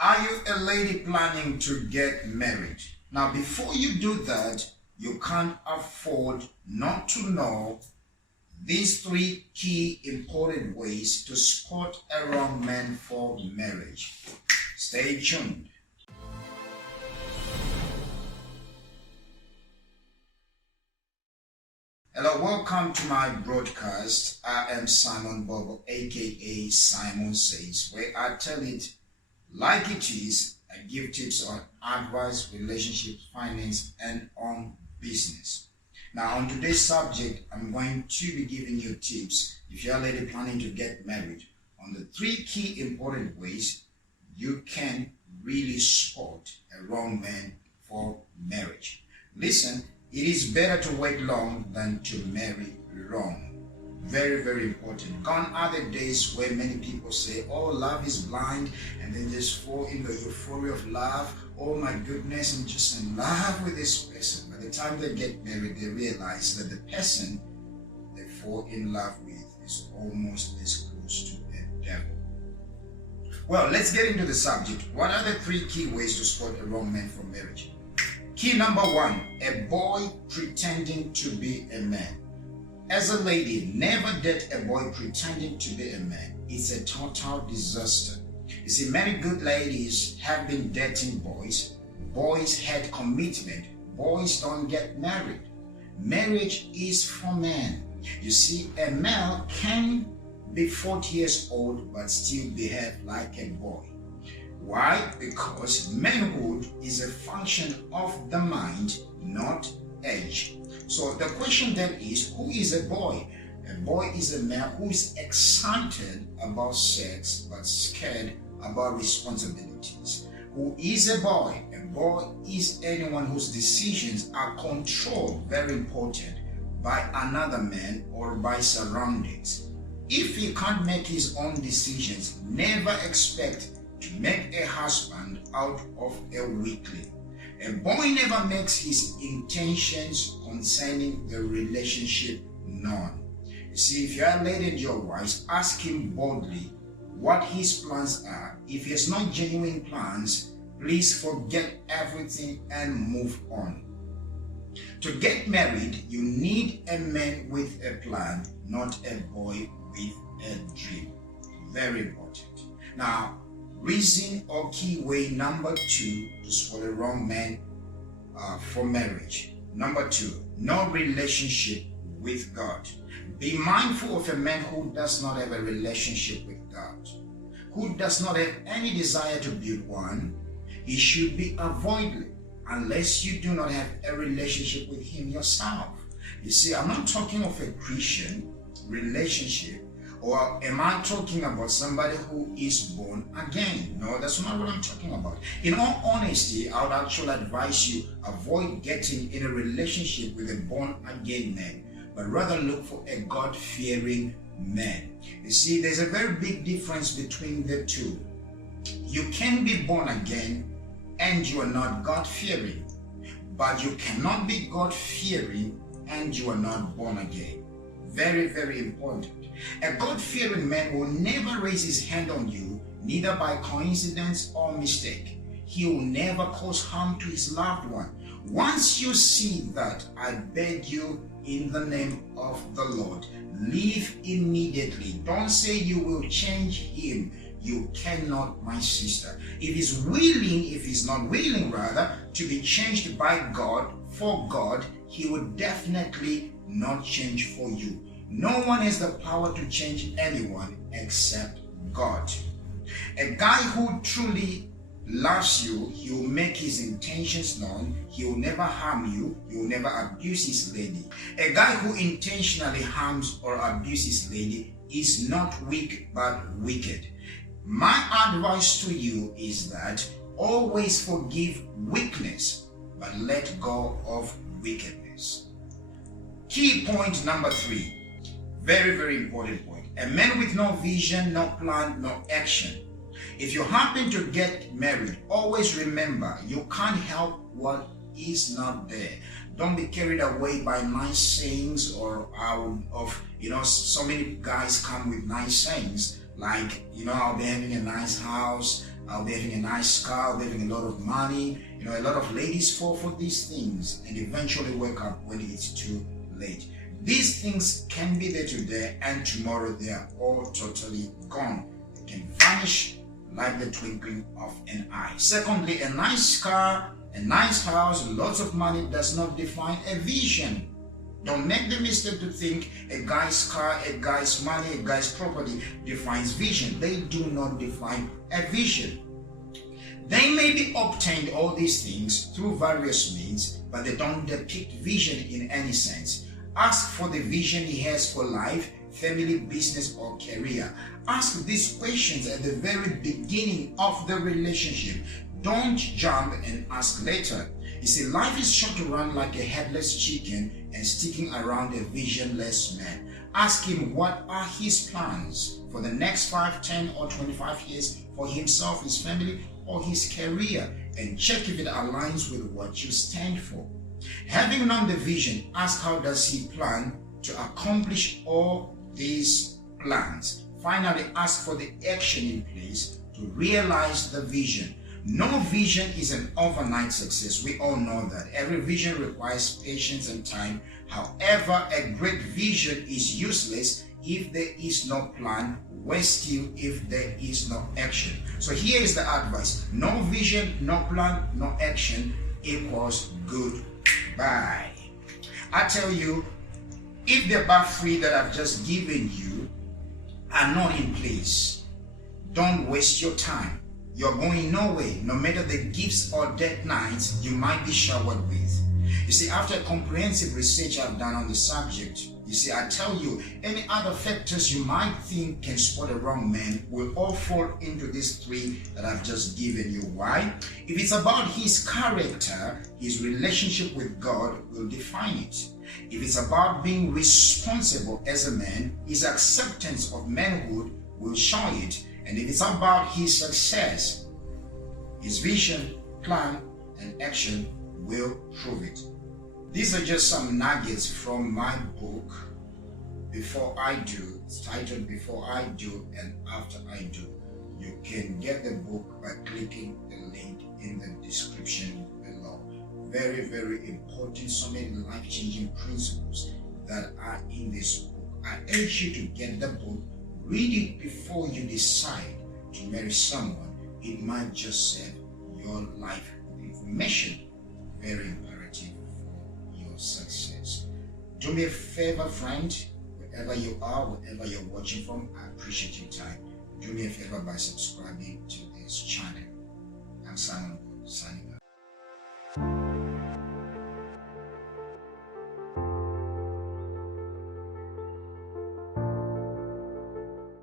Are you a lady planning to get married? Now, before you do that, you can't afford not to know these three key important ways to spot a wrong man for marriage. Stay tuned. Hello, welcome to my broadcast. I am Simon Bobo, aka Simon Says, where I tell it like it is. I give tips on advice, relationships, finance, and on business. Now, on today's subject, I'm going to be giving you tips if you're a lady planning to get married on the three key important ways you can really spot a wrong man for marriage. Listen, it is better to wait long than to marry wrong. Very, very important. Gone are the days where many people say, oh, love is blind, and then just fall in the euphoria of love. Oh my goodness, I'm just in love with this person. By the time they get married, they realize that the person they fall in love with is almost as close to a devil. Well, let's get into the subject. What are the three key ways to spot a wrong man for marriage? Key number one, a boy pretending to be a man. As a lady, never date a boy pretending to be a man. It's a total disaster. You see, many good ladies have been dating boys. Boys had commitment. Boys don't get married. Marriage is for men. You see, a male can be 40 years old but still behave like a boy. Why? Because manhood is a function of the mind, not age. So the question then is, who is a boy? A boy is a man who is excited about sex but scared about responsibilities. Who is a boy? A boy is anyone whose decisions are controlled, very important, by another man or by surroundings. If he can't make his own decisions, never expect to make a husband out of a weakling. A boy never makes his intentions concerning the relationship known. You see, if you are a lady and you're wise, ask him boldly what his plans are. If he has not genuine plans, please forget everything and move on. To get married, you need a man with a plan, not a boy with a dream. Very important. Now, reason or key way number two to spot a wrong man for marriage. Number two, no relationship with God. Be mindful of a man who does not have a relationship with God, who does not have any desire to build one. He should be avoided unless you do not have a relationship with him yourself. You see, I'm not talking of a Christian relationship. Or am I talking about somebody who is born again? No, that's not what I'm talking about. In all honesty, I would actually advise you avoid getting in a relationship with a born again man, but rather look for a God-fearing man. You see, there's a very big difference between the two. You can be born again and you are not God-fearing, but you cannot be God-fearing and you are not born again. Very, very important. A God-fearing man will never raise his hand on you, neither by coincidence or mistake. He will never cause harm to his loved one. Once you see that, I beg you in the name of the Lord, leave immediately. Don't say you will change him. You cannot, my sister. If he's not willing rather, to be changed by God, for God, he would definitely not change for you. No one has the power to change anyone except God. A guy who truly loves you, he will make his intentions known. He will never harm you. He will never abuse his lady. A guy who intentionally harms or abuses his lady is not weak but wicked. My advice to you is that always forgive weakness but let go of wickedness. Key point number three. Very, very important point. A man with no vision, no plan, no action. If you happen to get married, always remember you can't help what is not there. Don't be carried away by nice sayings or so many guys come with nice sayings like, I'll be having a nice house, I'll be having a nice car, I'll be having a lot of money. You know, a lot of ladies fall for these things and eventually wake up when it's too late. These things can be there today and tomorrow they are all totally gone. They can vanish like the twinkling of an eye. Secondly, a nice car, a nice house, lots of money does not define a vision. Don't make the mistake to think a guy's car, a guy's money, a guy's property defines vision. They do not define a vision. They may be obtained, all these things, through various means, but they don't depict vision in any sense. Ask for the vision he has for life, family, business, or career. Ask these questions at the very beginning of the relationship. Don't jump and ask later. You see, life is short to run like a headless chicken and sticking around a visionless man. Ask him what are his plans for the next 5, 10, or 25 years for himself, his family, or his career, and check if it aligns with what you stand for. Having known the vision, ask how does he plan to accomplish all these plans. Finally, ask for the action in place to realize the vision. No vision is an overnight success. We all know that. Every vision requires patience and time. However, a great vision is useless if there is no plan, worse still if there is no action. So here is the advice. No vision, no plan, no action equals goodbye. I tell you, if the above three that I've just given you are not in place, don't waste your time. You're going nowhere, no matter the gifts or deadlines you might be showered with. You see, after comprehensive research I've done on the subject, you see, I tell you, any other factors you might think can spot a wrong man will all fall into these three that I've just given you. Why? If it's about his character, his relationship with God will define it. If it's about being responsible as a man, his acceptance of manhood will show it. And if it's about his success, his vision, plan, and action will prove it. These are just some nuggets from my book, Before I Do. It's titled Before I Do and After I Do. You can get the book by clicking the link in the description below. Very, very important, so many life-changing principles that are in this book. I urge you to get the book. Read it before you decide to marry someone. It might just save your life with information. Very imperative for your success. Do me a favor, friend, wherever you are, wherever you're watching from, I appreciate your time. Do me a favor by subscribing to this channel. I'm Simon, signing off.